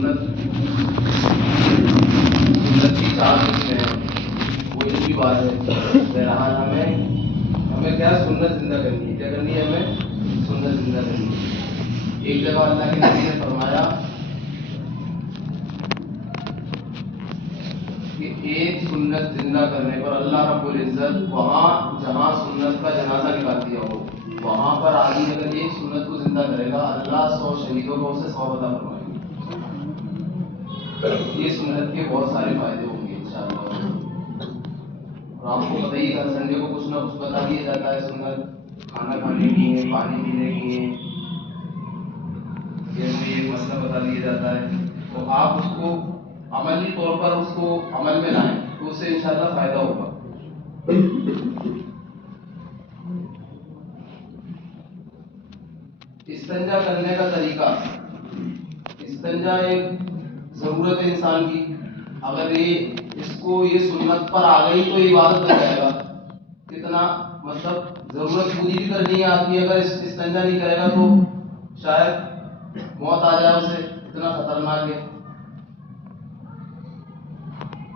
سنت کی 4 قسمیں ہیں، وہ ایک بھی بات ہے. بہرحال ہمیں کیا سنت زندہ کرنی ہے. کیا کرنی ہے؟ ہمیں سنت زندہ کرنی ہے. ایک جگہ اللہ کے نبی نے فرمایا کہ ایک سنت زندہ کرنے پر اللہ رب العزت وہاں جہاں سنت کا جنازہ نکال دیا ہو وہاں پر آدمی اگر ایک سنت کو زندہ کرے گا اللہ 100 شہیدوں کو اسے 100 عطا فرمائے گا. یہ سنت کے بہت سارے فائدے ہوں گے انشاءاللہ. اور آپ کو پتہ ہی ہر سنڈے کو کچھ نہ کچھ بتا دیا جاتا ہے. سنت کھانا کھانے کی ہے، پانی پینے کی ہے، یہ ایک مسئلہ بتا دیا جاتا ہے. تو آپ اس کو عملی طور پر اس کو عمل میں لائیں تو اس سے انشاءاللہ فائدہ ہوگا. استنجا کرنے کا طریقہ. استنجا ایک ضرورت ہے انسان کی. اگر اس کو یہ سنت پر آ گئی تو یہ عبادت بن جائے گا. کتنا مطلب ضرورت پوری بھی کرنی ہے آدمی اگر استنجا نہیں کرے گا تو شاید موت آ جائے اسے. اتنا خطرناک ہے.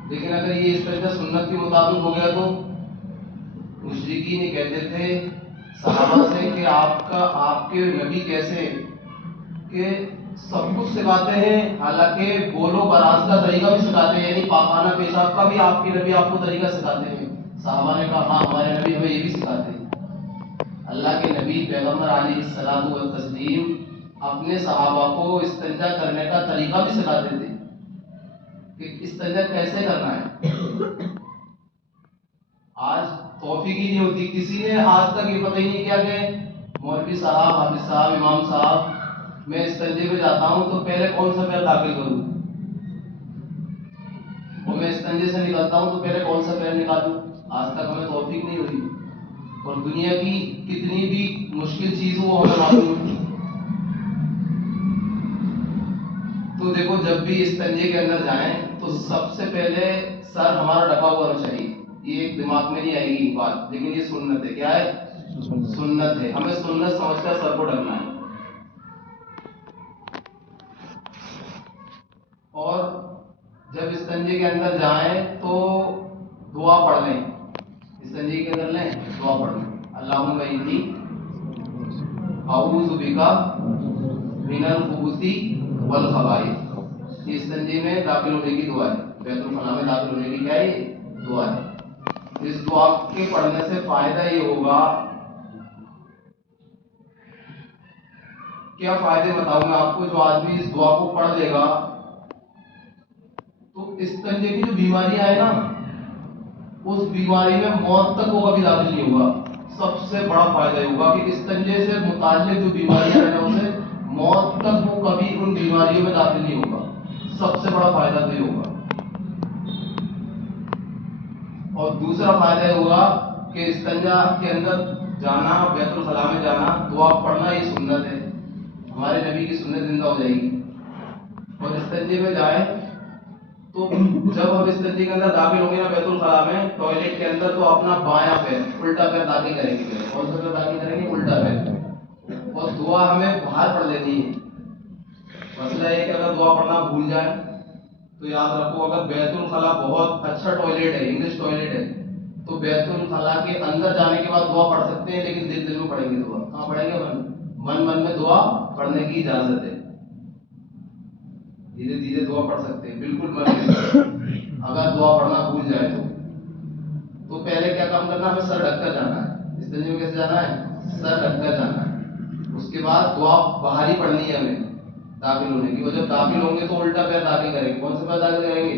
لیکن اگر یہ استنجا سنت کے مطابق ہو گیا تو مشرکین یہ کہتے تھے صحابہ سے کہ آپ کے نبی کیسے کہ سب کچھ سکھاتے ہیں، حالانکہ بول و براز کا طریقہ بھی سکھاتے ہیں، یعنی پاخانہ پیشاب کا بھی آپ کے نبی آپ کو طریقہ سکھاتے ہیں. صحابہ نے کہا ہاں ہمارے نبی ہمیں یہ بھی سکھاتے ہیں. اللہ کے نبی پیغمبر علیہ الصلوۃ والتسلیم اپنے صحابہ کو استنجا کرنے کا طریقہ بھی سکھاتے تھے کہ استنجا کیسے کرنا ہے. آج توفیق ہی نہیں ہوتی. کسی نے آج تک یہ پتہ ہی نہیں کیا کہ مولوی صاحب، حافظ صاحب، امام صاحب میں استنجے میں جاتا ہوں تو پہلے کون سا پیر داخل کروں، اور میں استنجے سے نکلتا ہوں تو پہلے کون سا پیر نکالوں. آج تک ہمیں توفیق نہیں ہوئی. اور دنیا کی کتنی بھی مشکل چیز ہو ہمیں معلوم ہوتی. تو دیکھو جب بھی استنجے کے اندر جائیں تو سب سے پہلے سر ہمارا ڈھکا ہوا ہونا چاہیے. یہ ایک دماغ میں نہیں آئے گی بات، لیکن یہ سنت ہے. کیا ہے؟ سنت ہے. ہمیں سنت سمجھ کر سر کو ڈھکنا ہے. اور جب استنجے کے اندر جائیں تو دعا پڑھ لیں. استنجے کے اندر لیں دعا پڑھ لیں. اللہم انی اعوذ بک من الخبث والخبائث. یہ استنجے میں داخل ہونے کی دعا ہے. بیت الخلاء میں داخل ہونے کی کیا ہے؟ دعا ہے. اس دعا کے پڑھنے سے فائدہ یہ ہوگا. کیا فائدے بتاؤں میں آپ کو. جو آدمی اس دعا کو پڑھ لے گا تو استنجے کی جو بیماری آئے نا اس بیماری میں موت تک وہ کبھی داخل نہیں ہوگا. سب سے بڑا فائدہ یہ ہوگا کہ استنجے سے متعلق جو بیماریاں ہیں اسے موت تک وہ کبھی ان بیماریوں میں داخل نہیں ہوگا. سب سے بڑا فائدہ تو یہ ہوگا. اور دوسرا فائدہ یہ ہوگا کہ استنجا کے اندر جانا، بیت الخلاء میں جانا، دعا پڑھنا یہ سنت ہے. ہمارے نبی کی سنت زندہ ہو جائے گی. اور استنجے میں جائیں تو جب ہم استنجے کے اندر داخل ہوں گے نا بیت الخلاء میں ٹوائلٹ کے اندر تو اپنا بایاں پیر الٹا پیر داخل کریں گے. کون سا پیر داخل کریں گے؟ الٹا پیر. اور دعا ہمیں باہر پڑھ لینی ہے. مسئلہ یہ کہ اگر دعا پڑھنا بھول جائیں تو یاد رکھو اگر بیت الخلاء بہت اچھا ٹوائلٹ ہے، انگلش ٹوائلٹ ہے، تو بیت الخلاء کے اندر جانے کے بعد دعا پڑھ سکتے ہیں، لیکن دل میں پڑھیں گے دعا. کہاں پڑھیں گے؟ من میں دعا پڑھنے کی اجازت ہے. دھیرے دھیرے دعا پڑھ سکتے ہیں بالکل من میں. اگر دعا پڑھنا بھول جائے تو پہلے کیا کام کرنا ہے؟ ہمیں سر ڈھک کر جانا ہے. استنجے میں کیسے جانا ہے؟ سر ڈھک کر جانا ہے. اس کے بعد دعا باہر ہی پڑھنی ہے ہمیں داخل ہونے کی. اور جب داخل ہوں گے تو الٹا پیر داخل کریں گے. کون سے پیر داخل کریں گے؟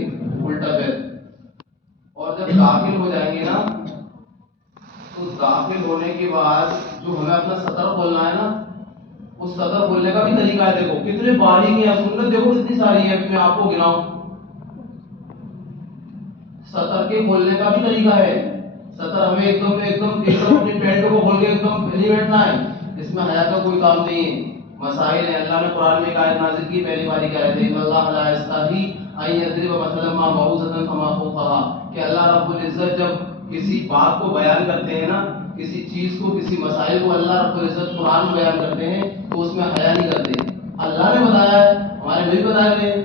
الٹا پیر. اور جب داخل ہو جائیں گے نا تو داخل ہونے کے بعد جو ہمیں اپنا سطر کھولنا ہے نا اس سطر کھولنے کا بھی طریقہ ہے. دیکھو کتنے باریک ہیں سنت، دیکھو کتنی ساری ہے. ابھی میں آپ کو گناؤں. سطر کے کھولنے کا بھی طریقہ ہے. سطر ہمیں ایک دم اپنی پینٹ کو کھول کے ایک دم نہیں بیٹھنا ہے. اس میں حیا کا کوئی کام نہیں ہے. مسائل ہیں. اللہ نے قرآن میں ایک آیت نازل کی، پہلی باری کی آیت ہے ان اللہ لا یستحی ان یضرب مثلا ما بعوضۃ فما فوقها، کہ اللہ رب العزت جب کسی بات کو بیان کرتے ہیں نا، کسی چیز کو، کسی مسائل کو اللہ رب العزت قرآن میں بیان کرتے ہیں تو اس میں حیا نہیں کرتے. اللہ نے بتایا ہے، ہمارے نبی بتائے ہوئے ہیں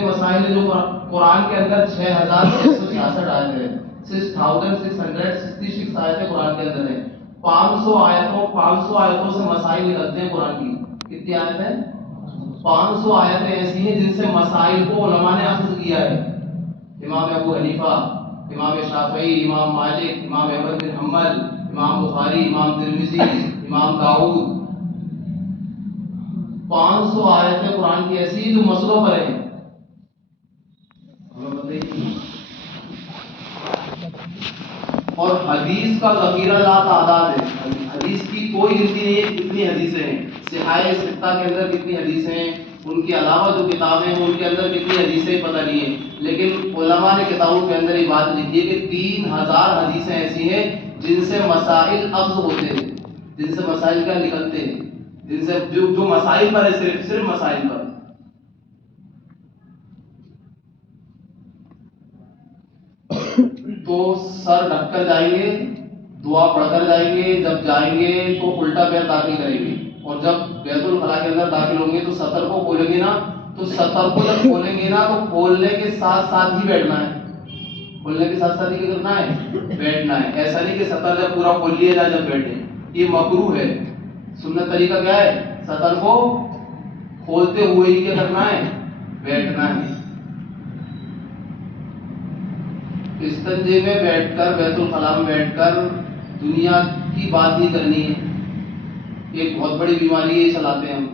جتنے مسائل ہیں جو قرآن کے اندر 6666 آیت ہے، 6666 آیتیں قرآن کے اندر ہیں، 500 آیتوں سے مسائل نکلتے ہیں قرآن کی. کتنی آیتیں؟ 500 آیتیں ایسی ہیں جن سے مسائل کو علماء نے اخذ کیا ہے. امام ابو حنیفہ، امام شافعی، امام مالک، امام احمد بن حنبل، امام بخاری، امام ترمذی، امام داؤد، 500 آیتیں قرآن کی ایسی جو مسئلوں پر ہیں. ہمیں بتائیے. اور حدیث کا ذخیرہ لا تعداد ہے، حدیث کی کوئی گنتی نہیں ہے کتنی حدیثیں ہیں. صحاح ستہ کے اندر کتنی حدیثیں ہیں، ان کے علاوہ جو کتابیں ہیں ان کے اندر کتنی حدیثیں پتہ نہیں ہیں. لیکن علماء نے کتابوں کے اندر یہ بات لکھی ہے کہ 3000 حدیثیں ایسی ہیں جن سے مسائل اخذ ہوتے ہیں، جن سے مسائل کا نکلتے ہیں، جن سے جو مسائل پر ہے، صرف مسائل پر. تو سر ڈھک کر جائیں گے، دعا پڑھ کر جائیں گے. جب جائیں گے تو الٹا پیر داخل کریں گے، اور جب بیت الخلاء کے اندر داخل ہوں گے تو سطر کو کھولیں گے نا، تو سطر کو جب کھولیں گے نا تو کھولنے کے ساتھ ساتھ ہی بیٹھنا ہے. کھولنے کے ساتھ ساتھ ہی کیا کرنا ہے؟ بیٹھنا ہے. ایسا نہیں کہ سطر جب پورا کھول لیا جائے جب بیٹھے، یہ مکروہ ہے. سنت طریقہ کیا ہے؟ سطر کو کھولتے ہوئے ہی کیا کرنا ہے؟ بیٹھنا ہے. استنجے میں بیٹھ کر، بیت الخلاء میں بیٹھ کر دنیا کی بات نہیں کرنی ہے. ایک بہت بڑی بیماری ہے، چلاتے ہیں ہم.